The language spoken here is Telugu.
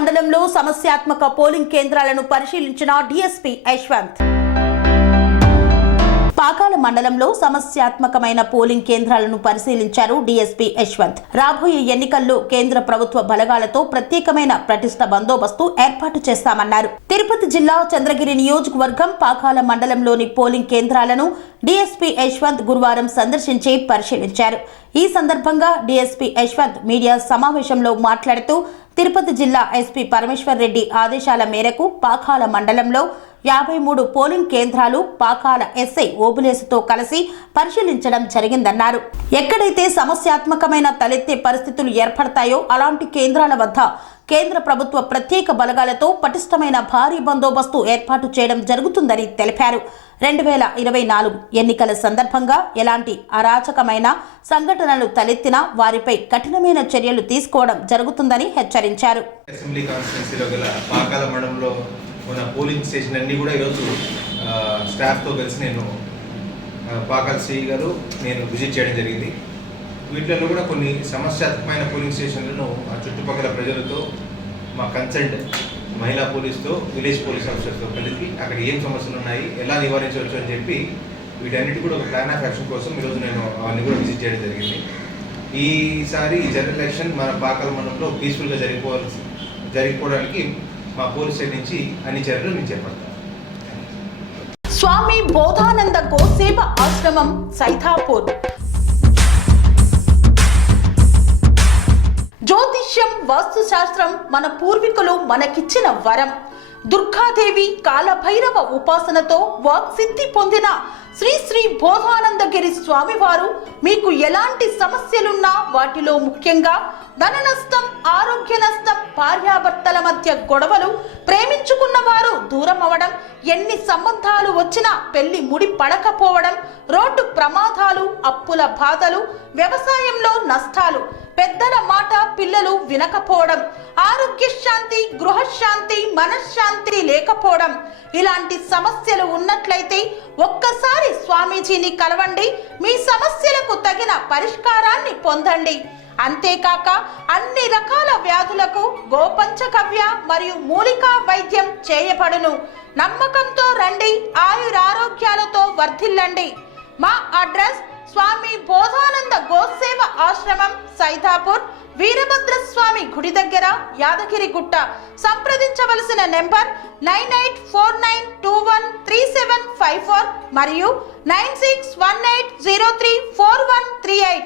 మండలంలో సమస్యాత్మక పోలింగ్ కేంద్రాలను పరిశీలించిన డీఎస్పీ యశ్వంత్. పాకాల మండలంలో సమస్యాత్మకమైన పోలింగ్ కేంద్రాలను పరిశీలించారు డీఎస్పీ యశ్వంత్. రాబోయే ఎన్నికల్లో కేంద్ర ప్రభుత్వ బలగాలతో ప్రత్యేకమైన పటిష్ట బందోబస్తు ఏర్పాటు చేస్తామన్నారు. తిరుపతి జిల్లా చంద్రగిరి నియోజకవర్గం పాకాల మండలంలోని పోలింగ్ కేంద్రాలను డీఎస్పీ యశ్వంత్ గురువారం సందర్శించి పరిశీలించారు. ఈ సందర్భంగా డీఎస్పీ యశ్వంత్ మీడియా సమావేశంలో మాట్లాడుతూ తిరుపతి జిల్లా ఎస్పీ పరమేశ్వర్ రెడ్డి ఆదేశాల మేరకు పాకాల మండలంలో 53 పోలింగ్ కేంద్రాలు పాకాల ఎస్ఐ ఓబులేసుతో కలిసి పరిశీలించడం జరిగిందన్నారు. ఎక్కడైతే సమస్యాత్మకమైన తలెత్తే పరిస్థితులు ఏర్పడతాయో అలాంటి కేంద్రాల వద్ద కేంద్ర ప్రభుత్వ ప్రత్యేక బలగాలతో పటిష్టమైన భారీ బందోబస్తు ఏర్పాటు చేయడం జరుగుతుందని తెలిపారు. 2024 ఎన్నికల సందర్భంగా ఎలాంటి అరాచకమైన సంఘటనలు తలెత్తినా వారిపై కఠినమైన చర్యలు తీసుకోవడం జరుగుతుందని హెచ్చరించారు. అసెంబ్లీ కాన్స్టిట్యున్సీలో గల పాకాల మండలంలో ఉన్న పోలింగ్ స్టేషన్ అన్నీ కూడా ఈరోజు స్టాఫ్తో కలిసి నేను పాకాల సిఐ గారు నేను విజిట్ చేయడం జరిగింది. వీటిలో కూడా కొన్ని సమస్యాత్మకమైన పోలింగ్ స్టేషన్లను ఆ చుట్టుపక్కల ప్రజలతో మా కన్సల్ట్ మహిళా పోలీస్తో విలేజ్ పోలీస్ ఆఫీసర్తో కలిపి అక్కడ ఏం సమస్యలు ఉన్నాయి, ఎలా నివారించవచ్చు అని చెప్పి వీటన్నిటి కూడా ఒక ప్లాన్ ఆఫ్ యాక్షన్ కోసం ఈరోజు నేను అవన్నీ కూడా విజిట్ చేయడం జరిగింది. ఈసారి ఈ జనరల్ ఎలక్షన్ మన పాకాల మండలంలో పీస్ఫుల్గా జరిగిపోవడానికి మా పోలీస్ సైడ్ నుంచి అన్ని చర్యలు నేను చేపడతాను. స్వామి బోధానంద గోసేవ ఆశ్రమం సైతాపూర్. జ్యోతిష్యం, వాస్తుశాస్త్రం మన పూర్వీకులు మనకిచ్చిన వరం. దుర్గాదేవి, కాలభైరవ ఉపాసనతో వాక్సిద్ధి పొందిన శ్రీ శ్రీ బోధానందగిరి స్వామివారు మీకు ఎలాంటి సమస్యలున్నా వాటిలో ముఖ్యంగా ధన నష్టం, ఆరోగ్య నష్టం, భార్యాభర్తల మధ్య గొడవలు, ప్రేమించుకున్న వారు దూరం అవడం, ఎన్ని సంబంధాలు వచ్చినా పెళ్లి ముడి పడకపోవడం, రోడ్డు ప్రమాదాలు, అప్పుల బాధలు, వ్యవసాయంలో నష్టాలు, పెద్దల మాట పిల్లలు వినకపోవడం, ఆరోగ్య శాంతి, గృహశాంతి, మనశ్శాంతి లేకపోవడం, ఇలాంటి సమస్యలు ఉన్నట్లయితే ఒక్కసారి స్వామీజీని కలవండి. మీ సమస్యలకు తగిన పరిష్కారాన్ని పొందండి. అంతేకాక అన్ని రకాల వ్యాధులకు గోపంచగవ్య మరియు మూలికా వైద్యం చేయబడును. నమ్మకంతో రండి, ఆయురారోగ్యాలతో వర్ధిల్లండి. మా అడ్రస్ స్వామి బోధానంద గోసేవ ఆశ్రమం సైతాపూర్, వీరభద్రస్వామి గుడి దగ్గర, యాదగిరిగుట్ట. సంప్రదించవలసిన నెంబర్ 9849213754 మరియు 9618034138.